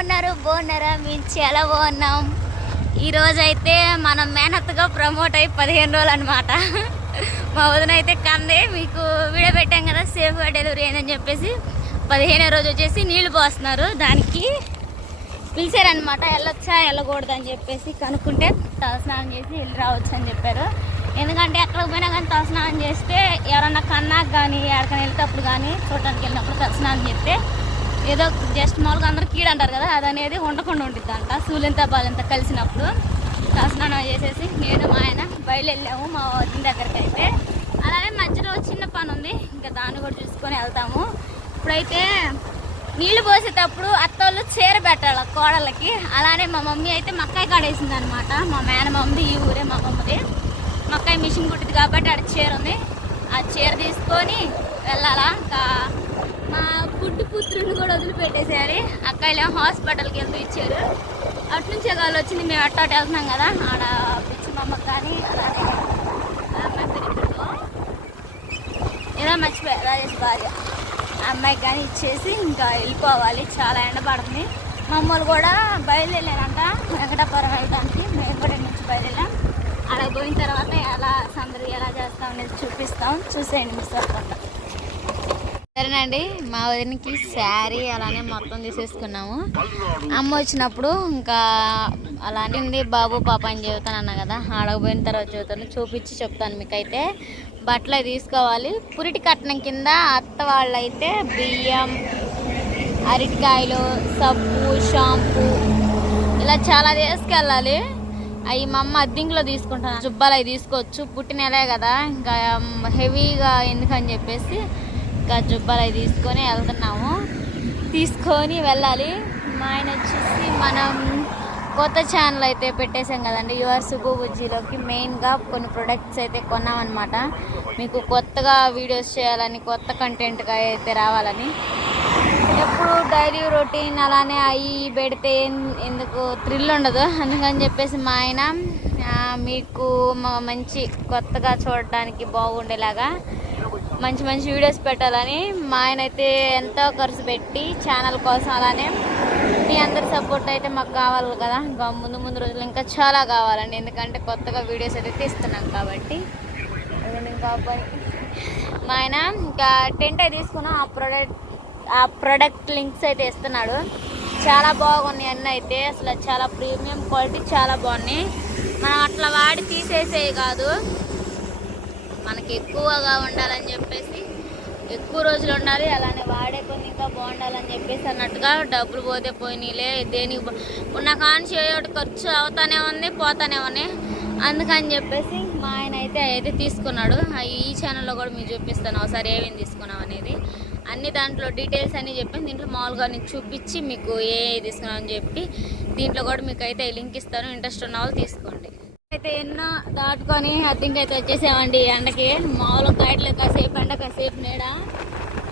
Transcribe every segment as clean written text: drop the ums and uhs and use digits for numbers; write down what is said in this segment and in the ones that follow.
ఉన్నారు? బాగున్నారా? మేము చాలా బాగున్నాం. ఈరోజు అయితే మనం మేనత్తుగా ప్రమోట్ అయ్యి 15 రోజులు అనమాట. మా వదిన అయితే కందే మీకు వీడియో పెట్టాం కదా, సేఫ్గా డెలివరీ అయిందని చెప్పేసి 15వ రోజు వచ్చేసి నీళ్లు పోస్తున్నారు. దానికి పిలిచారనమాట. వెళ్ళొచ్చా వెళ్ళకూడదు అని చెప్పేసి కనుక్కుంటే తలస్నానం చేసి వెళ్ళి రావచ్చు అని చెప్పారు. ఎందుకంటే ఎక్కడికి పోయినా కానీ తలస్నానం చేస్తే ఎవరన్నా కన్నాకు కానీ ఎక్కడికైనా వెళ్తేప్పుడు కానీ చూడటానికి వెళ్ళినప్పుడు తలస్నానం చేస్తే ఏదో జస్ట్ మామూలుగా అందరూ కీడంటారు కదా, అది అనేది ఉండకుండా ఉంటుంది అంట. సూలింత బాలింత కలిసినప్పుడు తలస్నానం చేసేసి నేను మా ఆయన బయలుదేరాము మా వదిన దగ్గరికి. అయితే అలానే మధ్యలో చిన్న పని ఉంది, ఇంకా దాన్ని కూడా చూసుకొని వెళ్తాము. ఇప్పుడైతే నీళ్లు పోసేటప్పుడు అత్తోళ్ళు చీర పెట్టాలి కోడళ్ళకి. అలానే మా మమ్మీ అయితే మక్కాయ కాడేసింది అనమాట. మా మేనమమ్మది ఈ ఊరే మా మమ్మది. మక్కాయ మిషన్ కుట్టింది కాబట్టి ఆడ చీర ఉంది. ఆ చీర తీసుకొని వెళ్ళాలా. ఇంకా మా పుత్రుని కూడా వదిలిపెట్టేసేయాలి. అక్కలేమో హాస్పిటల్కి వెళ్తూ ఇచ్చారు. అటు నుంచే కాళ్ళు వచ్చింది, మేము అట్ట వెళ్తున్నాం కదా. ఆడ పిచ్చి మమ్మకి కానీ అలానే ఏదో మర్చిపోయారు రాజేష్ భార్య అమ్మాయికి కానీ ఇచ్చేసి ఇంకా వెళ్ళిపోవాలి. చాలా ఎండ పడుతుంది. మమ్మల్ని కూడా బయలుదేరానంట వెంకటాపురం వెళ్ళడానికి. మేము కూడా నుంచి బయలుదేరాం. అలా పోయిన తర్వాత ఎలా సందడి ఎలా చేస్తాం అనేది చూపిస్తాం. చూసేయండి మిస్ అవ్వకుండా. సరేనండి, మా వదినకి శారీ అలానే మొత్తం తీసేసుకున్నాము. అమ్మ వచ్చినప్పుడు ఇంకా అలాంటి బాబు పాప అని చెబుతానన్నా కదా, ఆడకపోయిన తర్వాత చెబుతాను, చూపించి చెప్తాను మీకైతే. బట్టలు తీసుకోవాలి. పురిటి కట్నం కింద అత్త వాళ్ళైతే బియ్యం, అరటికాయలు, సబ్బు, షాంపూ ఇలా చాలా తీసుకెళ్ళాలి. అవి మా అమ్మ అద్దెంకులో తీసుకుంటాను. జుబ్బాలు అవి తీసుకోవచ్చు, పుట్టిన నెలే కదా, ఇంకా హెవీగా ఎందుకని చెప్పేసి ఇంకా జుబ్బాలు అవి తీసుకొని వెళ్తున్నాము. తీసుకొని వెళ్ళాలి. మా ఆయన వచ్చేసి మనం కొత్త ఛానల్ అయితే పెట్టేసాం కదండి, యువర్ సుబ్బు బుజ్జిలోకి మెయిన్గా కొన్ని ప్రొడక్ట్స్ అయితే కొన్నామన్నమాట. మీకు కొత్తగా వీడియోస్ చేయాలని, కొత్త కంటెంట్గా అయితే రావాలని. ఎప్పుడు డైలీ రొటీన్ అలానే అవి పెడితే ఎందుకు థ్రిల్ ఉండదు. అందుకని చెప్పేసి మా ఆయన మీకు మంచి కొత్తగా చూడడానికి బాగుండేలాగా మంచి మంచి వీడియోస్ పెట్టాలని మా ఆయన అయితే ఎంతో ఖర్చు పెట్టి ఛానల్ కోసం. అలానే మీ అందరి సపోర్ట్ అయితే మాకు కావాలి కదా, ఇంకా ముందు రోజులు ఇంకా చాలా కావాలండి. ఎందుకంటే కొత్తగా వీడియోస్ అయితే తీస్తున్నాం కాబట్టి. ఇంకా మా ఆయన ఇంకా టెంట్ అయితే తీసుకున్నాం. ఆ ప్రోడక్ట్ లింక్స్ అయితే ఇస్తున్నాడు. చాలా బాగున్నాయి అన్నీ అయితే. అసలు చాలా ప్రీమియం క్వాలిటీ, చాలా బాగున్నాయి. మనం అట్లా వాడి తీసేసేవి కాదు, మనకి ఎక్కువగా ఉండాలని చెప్పేసి ఎక్కువ రోజులు ఉండాలి. అలానే వాడే కొన్ని ఇంకా బాగుండాలని చెప్పేసి అన్నట్టుగా డబ్బులు పోతే పోయినాయిలే, దేనికి ఉన్న కాన్షి ఒకటి ఖర్చు అవుతానే ఉంది, పోతానే ఉన్నాయి. అందుకని చెప్పేసి మా ఆయన అయితే తీసుకున్నాడు. ఈ ఛానల్లో కూడా మీకు చూపిస్తాను ఒకసారి ఏమేమి తీసుకున్నాం అనేది. అన్ని దాంట్లో డీటెయిల్స్ అన్నీ చెప్పి దీంట్లో మామూలుగా నేను చూపించి మీకు ఏ తీసుకున్నామని చెప్పి దీంట్లో కూడా మీకు అయితే లింక్ ఇస్తాను. ఇంట్రెస్ట్ ఉన్న వాళ్ళు తీసుకోండి. అయితే ఎన్నో దాటుకొని అద్దెకైతే వచ్చేసామండి. ఎండకి మామూలు గైడ్లు కాసేపు ఎండ కాసేపు నీడ.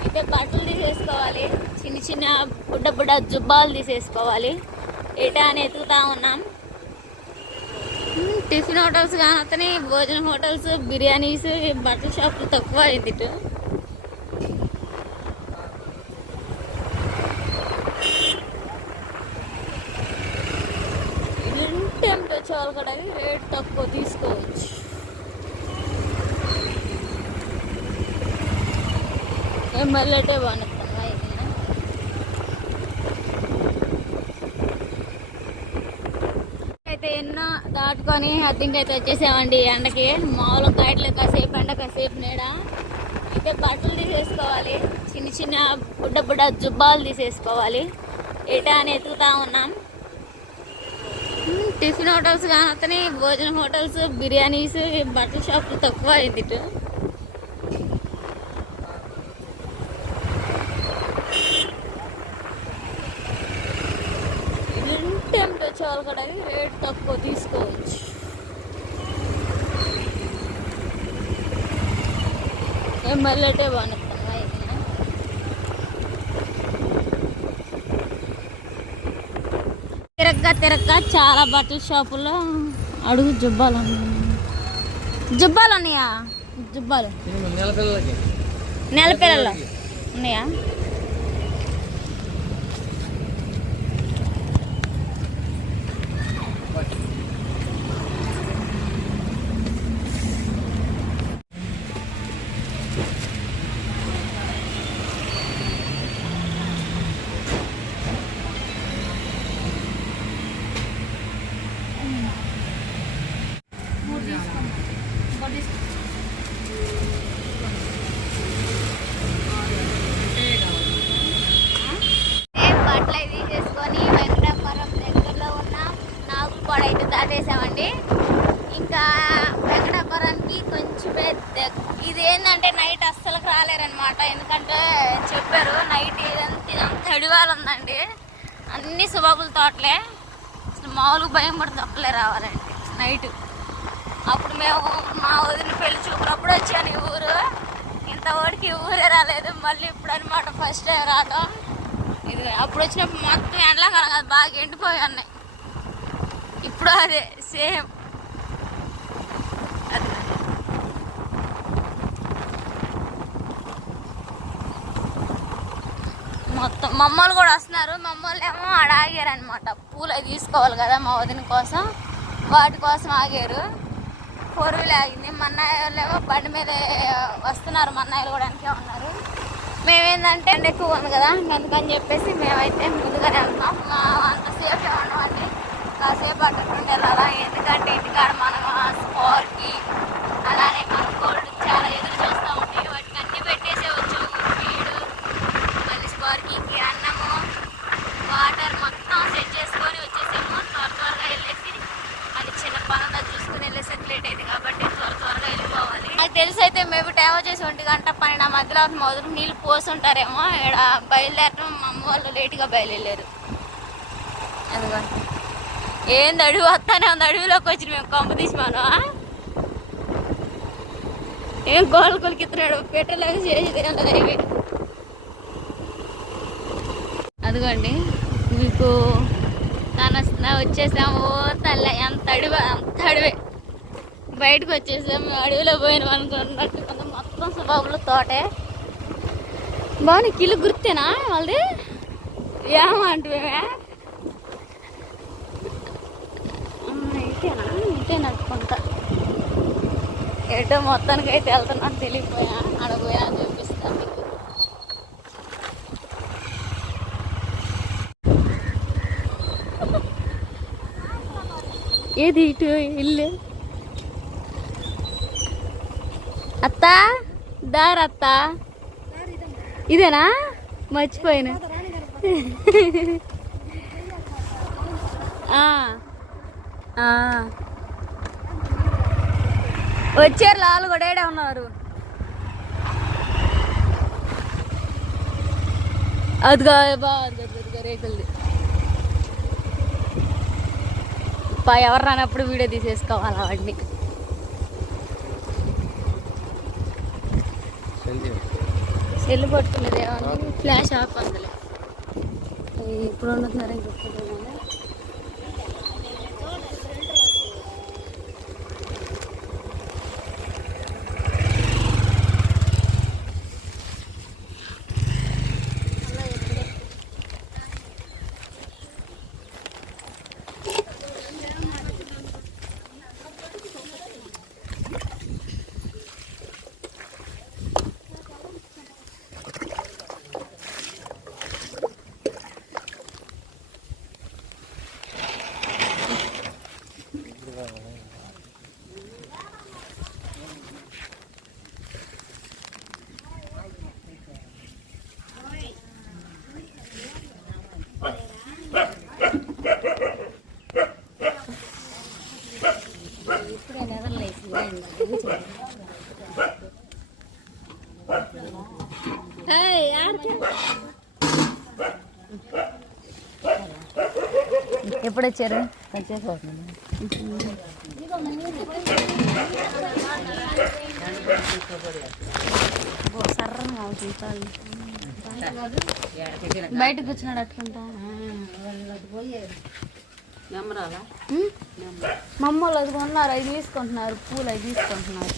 అయితే బట్టలు తీసేసుకోవాలి, చిన్న బుడ్డ జుబ్బాలు తీసేసుకోవాలి. ఏటా అని ఎత్తుకుతా ఉన్నాం. టిఫిన్ హోటల్స్ కానీ భోజన హోటల్స్, బిర్యానీస్, బట్టల షాపులు తక్కువ అయింది ఇటు. చాలా కూడా రేట్ తక్కువ తీసుకోవచ్చు. మళ్ళీ బాగుంటుంది. అయితే ఎన్నో దాటుకొని అద్దెకైతే వచ్చేసామండి. ఎండకి మామూలు గైడ్లు కాసేపు ఎండ కాసేపు నీడ. అయితే బట్టలు తీసేసుకోవాలి, చిన్న బుడ్డ జుబ్బాలు తీసేసుకోవాలి. ఏటా అని ఎత్తుకుతా ఉన్నాం. టిఫిన్ హోటల్స్ కానీ భోజన హోటల్స్, బిర్యానీస్, బట్టల షాపులు తక్కువ అయింది ఇటు. టెంప్ట్ చాలా కూడా రేట్ తక్కువ తీసుకోవచ్చు. మళ్ళీ బాగుంటుంది. తిరగ్గా చాలా బట్టల షాపుల్లో అడుగు జుబ్బాలు ఉన్నాయా? జుబ్బాలు నెల పిల్లలు ఉన్నాయా? ఏంటంటే నైట్ అస్సలు రాలేరనమాట. ఎందుకంటే చెప్పారు నైట్ ఇదంతా తడివాలు ఉందండి, అన్ని సుబాబుల తోటలే. అసలు మామూలుగా భయం కూడా తప్పలే రావాలండి నైట్. అప్పుడు మేము మా వదిన పెళ్లి చూపునప్పుడు వచ్చాను ఈ ఊరు. ఇంతవరకు ఈ ఊరే రాలేదు. మళ్ళీ ఇప్పుడు అనమాట ఫస్ట్ టైం రావటం. ఇది అప్పుడు వచ్చినప్పుడు మొత్తం ఎండలాకాలం కాదు, బాగా ఎండిపోయి ఉన్నాయి. ఇప్పుడు అదే సేమ్. అది మొత్తం మమ్మల్ని కూడా వస్తున్నారు. మమ్మల్ని ఏమో ఆడ ఆగారు అనమాట. పూలు అవి తీసుకోవాలి కదా మా వదిన కోసం, వాటి కోసం ఆగారు. 4 వీల్ ఆగింది. మా అన్నయ్యలు ఏమో బండి మీద వస్తున్నారు. మా అన్నయ్యలు కూడా వెనకే ఉన్నారు. మేమేంటంటే ఎండ ఎక్కువ ఉంది కదా, అందుకని చెప్పేసి మేమైతే ముందుగానే ఉన్నాం. మా అంతసేపు ఏమన్నామండి, కాసేపు అక్కడ వెళ్ళాలా, ఎందుకంటే ఇంటికాడ మనం స్పార్కి అలానే మన కోల్డ్ చాలా ఎదురు చూస్తూ ఉంటాయి. వాటికి అన్నీ పెట్టేసే వచ్చాము. ఫీడు, మళ్ళీ స్పార్కింగ్కి అన్నము, వాటర్ మొత్తం సెట్ చేసుకొని వచ్చేసాము. త్వరగా వెళ్ళేసి మళ్ళీ చిన్న పనులు చూసుకుని వెళ్ళేసరికి లేట్ అయింది కాబట్టి త్వరగా వెళ్ళిపోవాలి. నాకు తెలిసి అయితే మేబీ టైం వచ్చేసి 1 గంట 12 మధ్యలో మొదలు నీళ్ళు పోసుంటారేమో. ఇక్కడ బయలుదేరటం మా అమ్మ వాళ్ళు లేటుగా బయలుదేరారు. ఎందుకంటే ఏంది అడవి వస్తానే ఉంది, అడవిలోకి వచ్చి మేము కొంప తీసిమాను. ఏం గోళ్ళ కొలికిస్తున్నాడు, పెట్టలేక చేసేది అవి. అదిగోండి మీకు తన వచ్చేసాము. తల్ల ఎంత అడవే బయటకు వచ్చేసాము. అడవిలో పోయినాం అనుకున్నట్టు మొత్తం సుబాబుల తోటే. బాగుంది. కిలు గుర్తేనా వాళ్ళది? ఏమంటే ఇటే నడుపుకుంటా ఎటో మొత్తానికి అయితే వెళ్తున్నాను. తెలియపోయా అడగపోయా అని చూపిస్తాను మీకు. ఏది ఇటు ఇల్లు అత్త, దారత్త ఇదేనా? మర్చిపోయినా. వచ్చారు లాలు కూడా ఏడే ఉన్నారు. అదిగా బాగా రేకులది. ఎవరు రానప్పుడు వీడియో తీసేసుకోవాలి అవన్నీ. సెల్లు పట్టుకునేది ఏమన్నా ఫ్లాష్ ఆఫ్ అందులో ఇప్పుడు వండుతున్నారు. ఎప్పుడు వచ్చారు? బయట కూర్చున్నాడు అట్లుంటా. మా అమ్మ వాళ్ళు అది కొన్నారు, అవి తీసుకుంటున్నారు. పూలు అవి తీసుకుంటున్నారు.